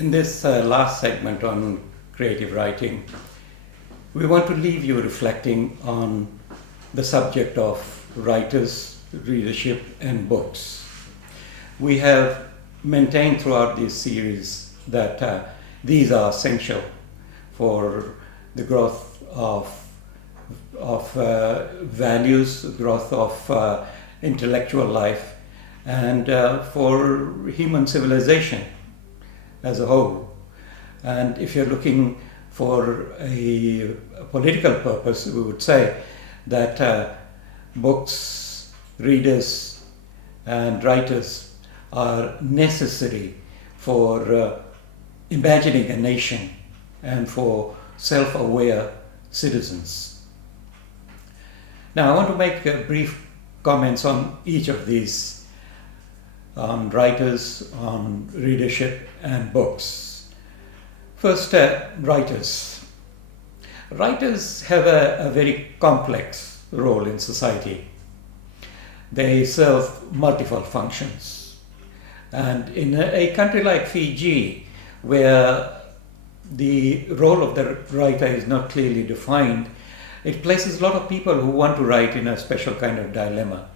In this last segment on creative writing, we want to leave you reflecting on the subject of writers, readership, and books. We have maintained throughout this series that these are essential for the growth of values, growth of intellectual life, and for human civilization as a whole. And if you're looking for a political purpose, we would say that books, readers, and writers are necessary for imagining a nation and for self-aware citizens. Now, I want to make brief comments on each of these, on writers, on readership, and books. First, writers. Writers have a very complex role in society. They serve multiple functions. And in a country like Fiji, where the role of the writer is not clearly defined, it places a lot of people who want to write in a special kind of dilemma.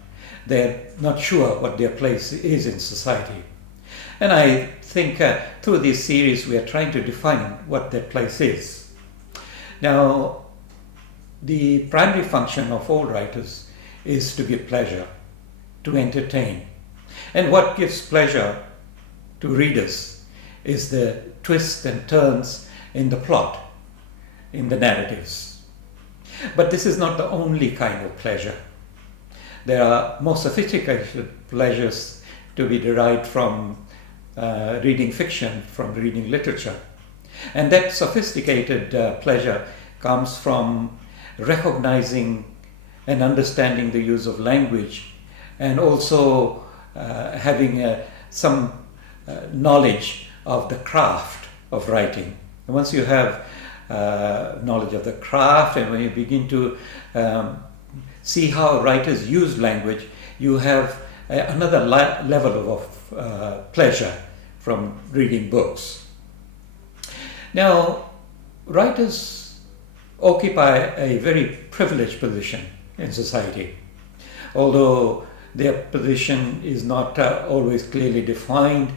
They're not sure what their place is in society. And I think through this series we are trying to define what that place is. Now, the primary function of all writers is to give pleasure, to entertain. And what gives pleasure to readers is the twists and turns in the plot, in the narratives. But this is not the only kind of pleasure. There are more sophisticated pleasures to be derived from reading fiction, from reading literature. And that sophisticated pleasure comes from recognizing and understanding the use of language, and also having some knowledge of the craft of writing. And once you have knowledge of the craft, and when you begin to see how writers use language, you have another level of pleasure from reading books. Now, writers occupy a very privileged position in society. Although their position is not always clearly defined,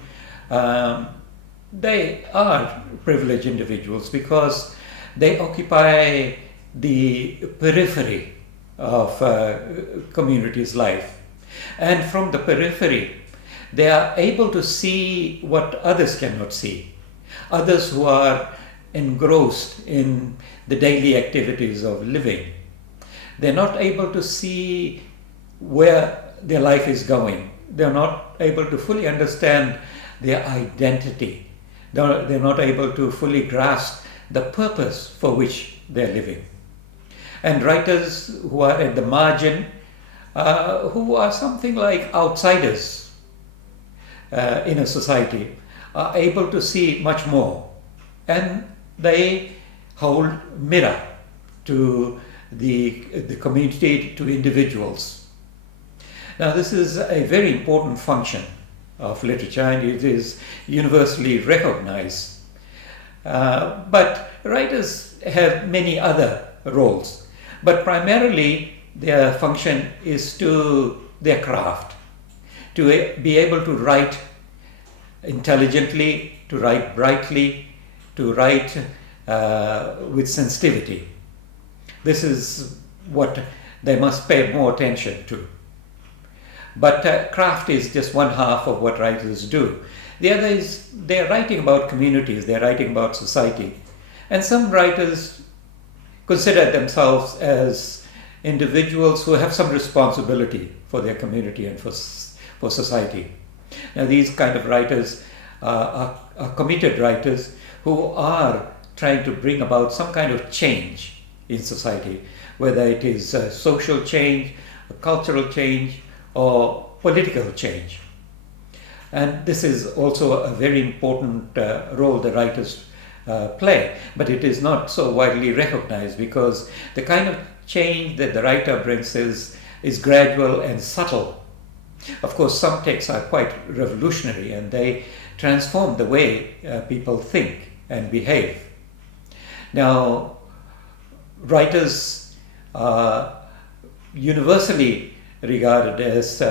they are privileged individuals because they occupy the periphery of community's life. And from the periphery, they are able to see what others cannot see. Others who are engrossed in the daily activities of living. They're not able to see where their life is going. They're not able to fully understand their identity. They're not able to fully grasp the purpose for which they're living. And writers who are at the margin, who are something like outsiders in a society, are able to see much more. And they hold mirror to the community, to individuals. Now, this is a very important function of literature, and it is universally recognized. But writers have many other roles. But primarily, their function is to their craft, to be able to write intelligently, to write brightly, to write with sensitivity. This is what they must pay more attention to. But craft is just one half of what writers do. The other is they're writing about communities, they're writing about society. And some writers consider themselves as individuals who have some responsibility for their community and for society. Now, these kind of writers are committed writers who are trying to bring about some kind of change in society, whether it is social change, cultural change, or political change. And this is also a very important role the writers play, but it is not so widely recognized because the kind of change that the writer brings is gradual and subtle. Of course, some texts are quite revolutionary and they transform the way people think and behave. Now, writers are universally regarded as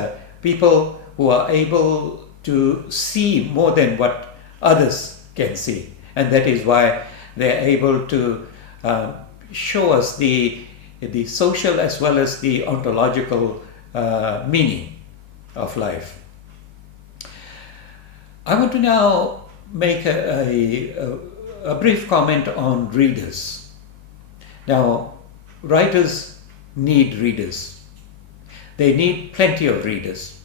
people who are able to see more than what others can see, and that is why they're able to show us the social as well as the ontological meaning of life. I want to now make a brief comment on readers. Now, writers need readers. They need plenty of readers.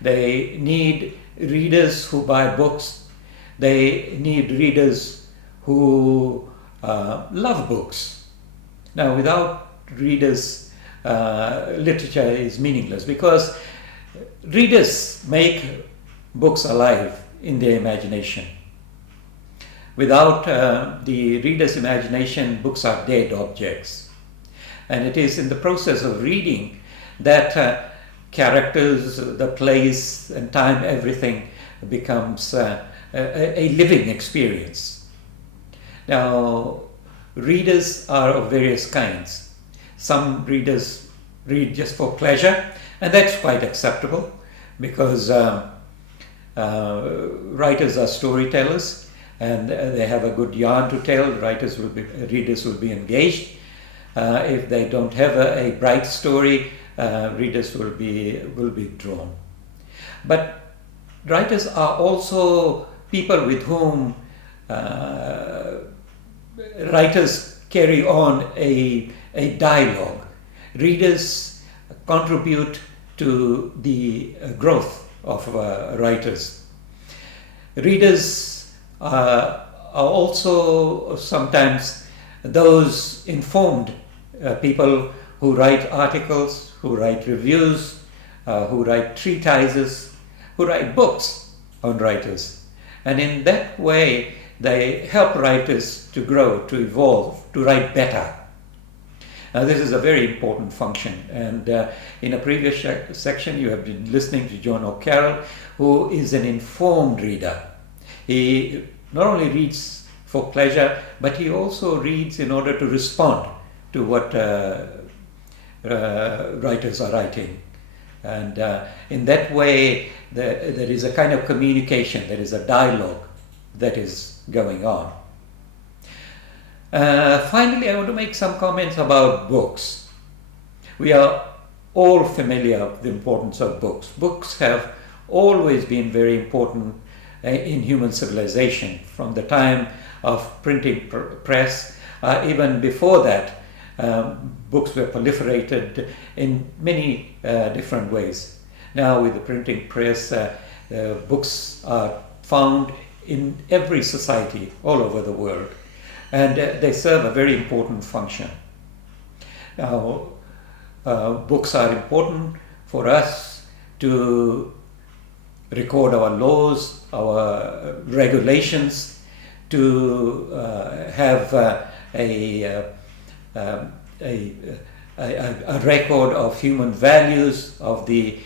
They need readers who buy books. They need readers who love books. Now, without readers, literature is meaningless, because readers make books alive in their imagination. Without the reader's imagination, books are dead objects. And it is in the process of reading that characters, the place and time, everything becomes a living experience. Now, readers are of various kinds. Some readers read just for pleasure, and that's quite acceptable, because writers are storytellers, and they have a good yarn to tell. Readers will be engaged. If they don't have a bright story, readers will be drawn. But writers are also people with whom writers carry on a dialogue. Readers contribute to the growth of writers. Readers are also sometimes those informed people who write articles, who write reviews, who write treatises, who write books on writers. And in that way, they help writers to grow, to evolve, to write better. Now, this is a very important function. And in a previous section, you have been listening to John O'Carroll, who is an informed reader. He not only reads for pleasure, but he also reads in order to respond to what writers are writing. And in that way, there is a kind of communication, there is a dialogue that is going on. Finally, I want to make some comments about books. We are all familiar with the importance of books. Books have always been very important in human civilization, from the time of printing press. Even before that, books were proliferated in many different ways. Now, with the printing press, books are found in every society all over the world, and they serve a very important function. Now, books are important for us to record our laws, our regulations, to have a record of human values, of the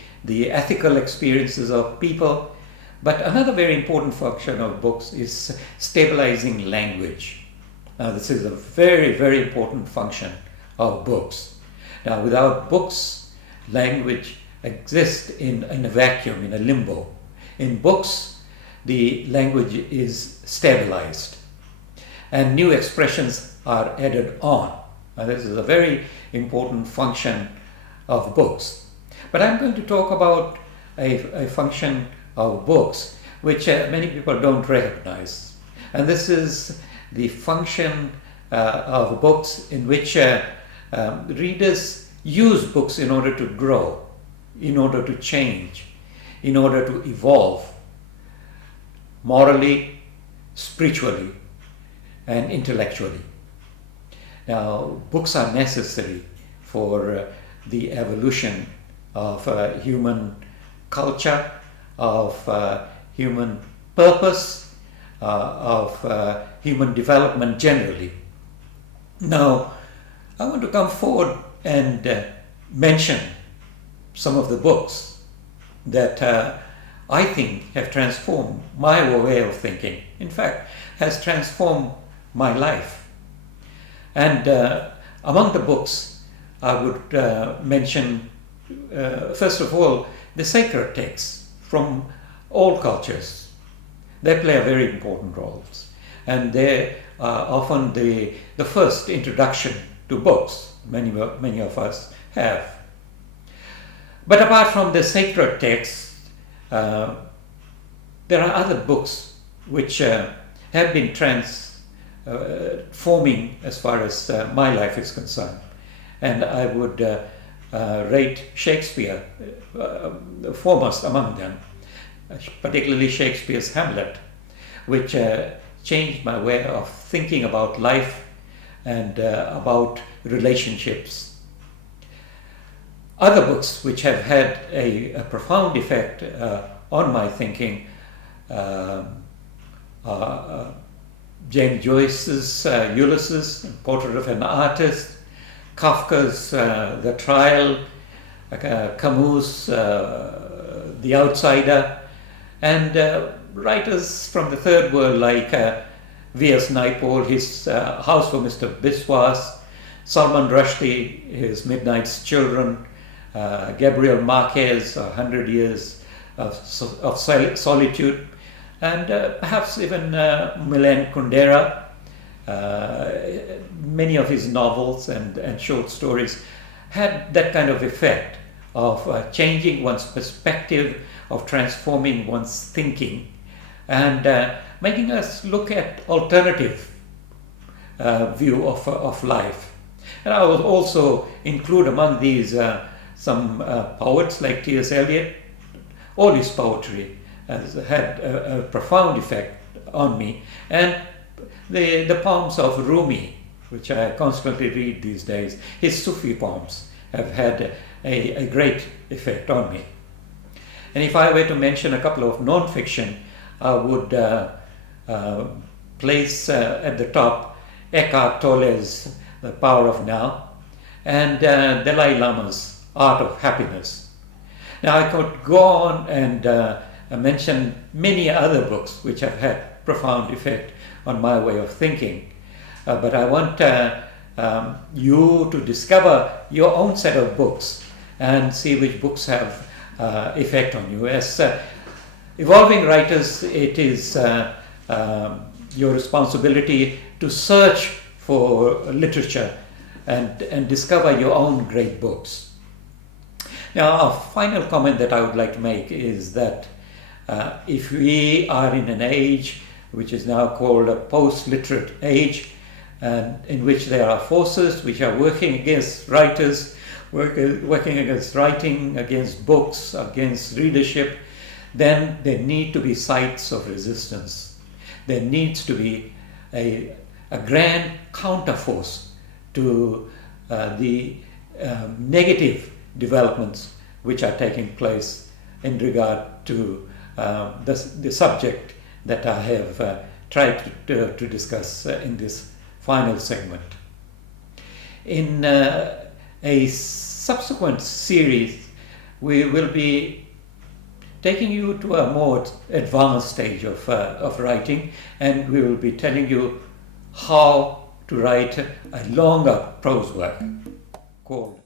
ethical experiences of people. But another very important function of books is stabilizing language. Now, this is a very, very important function of books. Now, without books, language exists in a vacuum, in a limbo. In books, the language is stabilized and new expressions are added on. Now, this is a very important function of books. But I'm going to talk about a function of books which many people don't recognize. And this is the function of books in which readers use books in order to grow, in order to change, in order to evolve morally, spiritually, and intellectually. Now, books are necessary for the evolution of human culture, of human purpose, of human development generally. Now, I want to come forward and mention some of the books that I think, have transformed my way of thinking. In fact, has transformed my life. And among the books, I would mention, first of all, the sacred texts from all cultures. They play a very important role. And they are often the first introduction to books many of us have. But apart from the sacred texts, there are other books which have been transforming as far as my life is concerned. And I would rate Shakespeare foremost among them, particularly Shakespeare's Hamlet, which changed my way of thinking about life and about relationships. Other books which have had a profound effect on my thinking are James Joyce's Ulysses, Portrait of an Artist, Kafka's The Trial, Camus' The Outsider, and writers from the third world like V.S. Naipaul, his House for Mr. Biswas, Salman Rushdie, his Midnight's Children, Gabriel Marquez, 100 Years of Solitude, and perhaps even Milan Kundera. Many of his novels and short stories had that kind of effect of changing one's perspective, of transforming one's thinking, and making us look at alternative view of life. And I will also include among these some poets like T.S. Eliot. All his poetry has had a profound effect on me, and the poems of Rumi, which I constantly read these days, his Sufi poems have had a great effect on me. And if I were to mention a couple of non-fiction, I would place at the top Eckhart Tolle's The Power of Now and Dalai Lama's Art of Happiness. Now I could go on and mention many other books which have had profound effect on my way of thinking, but I want you to discover your own set of books and see which books have effect on you. As evolving writers, it is your responsibility to search for literature and discover your own great books. Now, a final comment that I would like to make is that if we are in an age which is now called a post-literate age, in which there are forces which are working against writers, working against writing, against books, against readership, then there need to be sites of resistance. There needs to be a grand counterforce to the negative developments which are taking place in regard to the subject that I have tried to discuss in this final segment. In a subsequent series, we will be taking you to a more advanced stage of writing, and we will be telling you how to write a longer prose work called